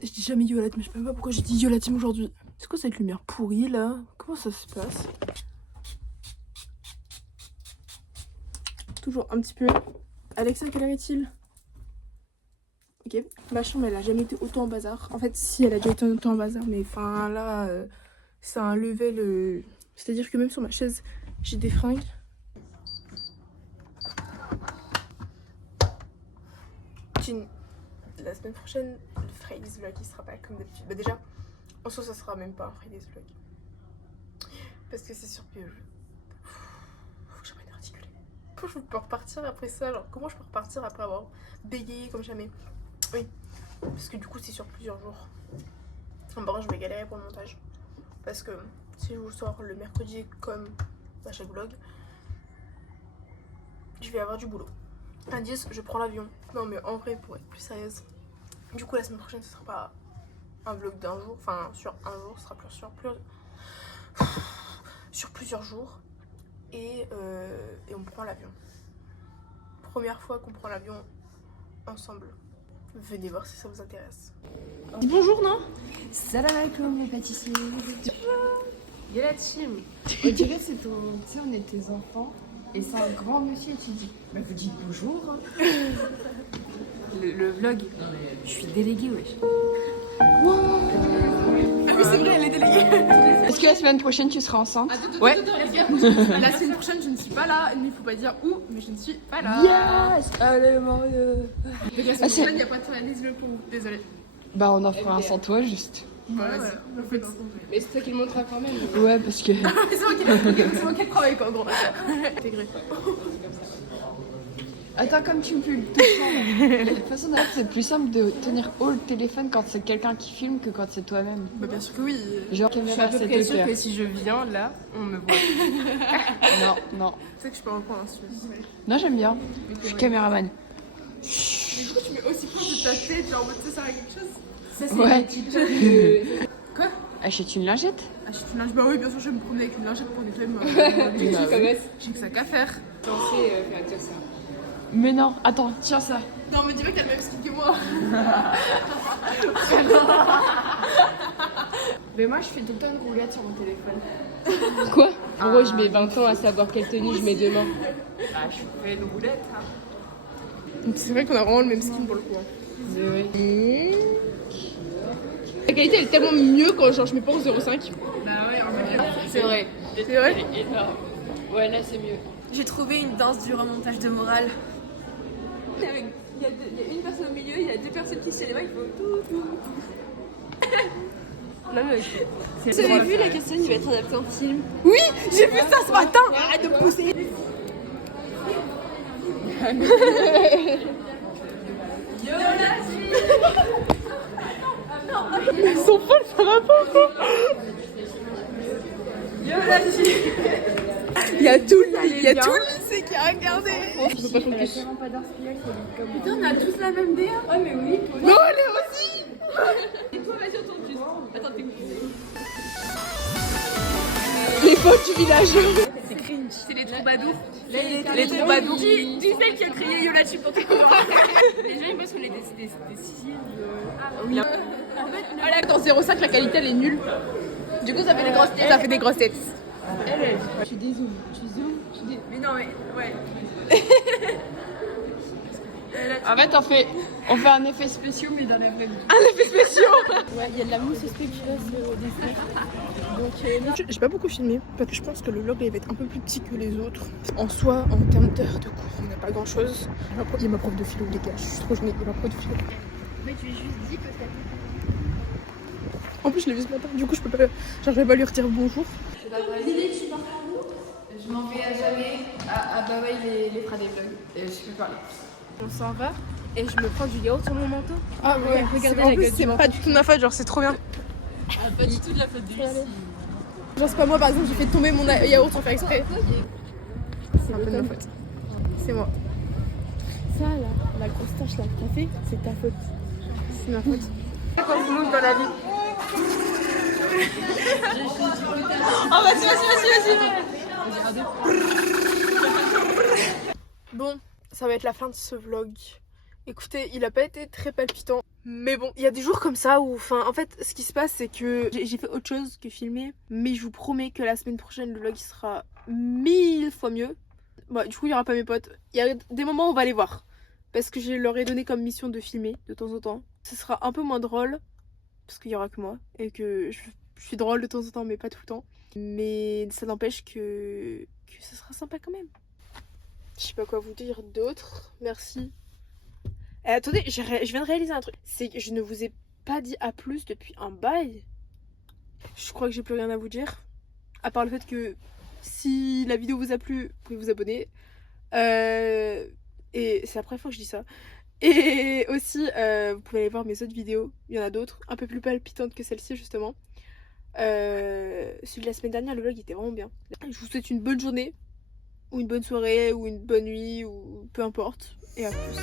Je dis jamais Yola Team, je sais même pas pourquoi j'ai dit Yola Team aujourd'hui. C'est quoi cette lumière pourrie là? Comment ça se passe? Toujours un petit peu. Alexa, quelle heure est-il? Ok, ma chambre elle a jamais été autant en bazar. En fait, si elle a déjà été autant en bazar, mais enfin là, c'est un level. C'est-à-dire que même sur ma chaise, j'ai des fringues. La semaine prochaine, le Fridays Vlog il sera pas comme d'habitude. Bah, déjà, en soi, ça sera même pas un Fridays Vlog. Parce que c'est sur PE. Faut que j'apprenne à articuler. Comment je peux repartir après ça? Genre, comment je peux repartir après avoir bégayé comme jamais? Oui, parce que du coup, c'est sur plusieurs jours. En vrai, je vais galérer pour le montage. Parce que si je vous sors le mercredi comme à chaque vlog, je vais avoir du boulot. Indice, je prends l'avion. Non, mais en vrai, pour être plus sérieuse, du coup, la semaine prochaine, ce sera pas un vlog d'un jour. Enfin, sur un jour, ce sera sur plusieurs jours. Et on prend l'avion. Première fois qu'on prend l'avion ensemble. Venez voir si ça vous intéresse. Dis bonjour, non? Salam alaikum les pâtissiers. Yola Team. On dirait c'est ton... Tu sais, on est tes enfants et c'est un grand monsieur et tu dis bah vous dites bonjour. Le vlog. Je suis déléguée wesh. Ah oui, c'est vrai, elle est déléguée. Est-ce que la semaine prochaine tu seras enceinte? Ouais. La semaine prochaine, je ne suis pas là. Il ne faut pas dire où, mais je ne suis pas là. Yes. Allez mon La semaine prochaine, il n'y a pas de Fridays Vlog pour vous. Désolée. Bah on en fera un sans toi juste. Voilà, en fait. Mais c'est toi qui le montrera quand même. Ouais parce que... C'est moi qui travaille quoi, en gros. Intégré. Attends, comme tu me fais le toucher. De toute façon, d'ailleurs, c'est plus simple de tenir haut le téléphone quand c'est quelqu'un qui filme que quand c'est toi-même. Bah, bien sûr que oui. Genre, Je suis à peu près sûre que si je viens là, on me voit. Non. Tu sais que je peux reprendre un sujet. Non, j'aime bien. Je suis caméraman. Mais du coup, tu mets aussi proche de ta tête, genre en mode ça sert à quelque chose. Ça, c'est ouais. Quoi? Achète une lingette? Achète une lingette. Bah oui, bien sûr, je vais me promener avec une lingette pour nettoyer ma. J'ai que ça qu'à faire. Pensez faire dire ça. Mais non, attends, tiens ça. Non, mais dis-moi que t'as le même skin que moi. Mais moi, je fais tout le temps une roulette sur mon téléphone. Quoi? En gros, je mets 20 ans à savoir quelle tenue je mets demain. Ah, je fais une roulette. Hein. Donc c'est vrai qu'on a vraiment le même skin pour le coup. Hein. La qualité elle est tellement mieux quand genre, je mets pas en 0,5. Bah ouais, en fait, C'est vrai. C'est vrai? elle est énorme. Ouais, là, c'est mieux. J'ai trouvé une danse du remontage de morale. Il y a une personne au milieu, il y a deux personnes qui se lèvent, il faut tout. Non mais Vous avez vu la question, il va être adapté en film. Oui, j'ai vu ça ce matin. Arrête de me pousser. Ils sont folles, ça va pas quoi. Il y a tout le lycée qui a regardé. je peux pas qu'on puisse. Putain, on a tous la même DA. Ah mais oui. Non, elle est aussi. Et toi, vas-y, on tourne plus. Attends, t'es où? Les potes du village. C'est cringe. C'est les troubadours. Les troubadours. Dis celle qui a créé Yola Team pour tes copains. Les gens ils pensent qu'on est des cils. Oui. Ah là, dans 0,5, la qualité elle est nulle. Du coup, ça fait des grosses têtes. Ça fait des grosses têtes. Tu dézoomes. Mais non, mais ouais. En fait, on fait un effet spécial, mais dans la vraie vie. Un effet spécial. Ouais, il y a de la mousse spéculoos au dessert. Donc, J'ai pas beaucoup filmé parce que je pense que le vlog il va être un peu plus petit que les autres. En soi, en termes d'heures de cours, on n'a pas grand chose. Il y a ma prof de philo, les gars, je suis trop gênée. Il y a ma prof de philo. mais tu es juste dit que t'as En plus, je l'ai vu ce matin, du coup, je peux pas, genre, je vais pas lui retirer bonjour. Je m'en vais à jamais à Bawai les fera des vlogs. Et je peux parler. On s'en va et je me prends du yaourt sur mon manteau. Ah ouais, regardez en la plus, gueule c'est du pas du tout de ma faute, genre, c'est trop bien. Pas du tout de la faute de Lucie. Genre, c'est pas moi, par exemple, j'ai fait tomber mon yaourt sans faire exprès. C'est un peu de ma faute. C'est moi. Ça là, la grosse tache là que t'as fait, c'est ta faute. C'est ma faute. Quand je monte dans la vie. Oh, vas-y. Bon, ça va être la fin de ce vlog. Écoutez, il a pas été très palpitant. Mais bon, il y a des jours comme ça où, enfin, en fait, ce qui se passe, c'est que j'ai fait autre chose que filmer. Mais je vous promets que la semaine prochaine, le vlog il sera 1000 fois mieux. Bon, du coup, il y aura pas mes potes. Il y a des moments où on va les voir. Parce que je leur ai donné comme mission de filmer de temps en temps. Ce sera un peu moins drôle. Parce qu'il y aura que moi. Et que je suis drôle de temps en temps, mais pas tout le temps. Mais ça n'empêche que ça sera sympa quand même. Je sais pas quoi vous dire d'autre. Merci. Attendez, je viens de réaliser un truc. C'est que je ne vous ai pas dit à plus depuis un bail. Je crois que j'ai plus rien à vous dire. À part le fait que si la vidéo vous a plu, vous pouvez vous abonner. Et c'est la première fois que je dis ça. Et aussi, vous pouvez aller voir mes autres vidéos. Il y en a d'autres, un peu plus palpitantes que celle-ci justement. Celui de la semaine dernière, le vlog était vraiment bien. Je vous souhaite une bonne journée, ou une bonne soirée, ou une bonne nuit, ou peu importe. Et à plus.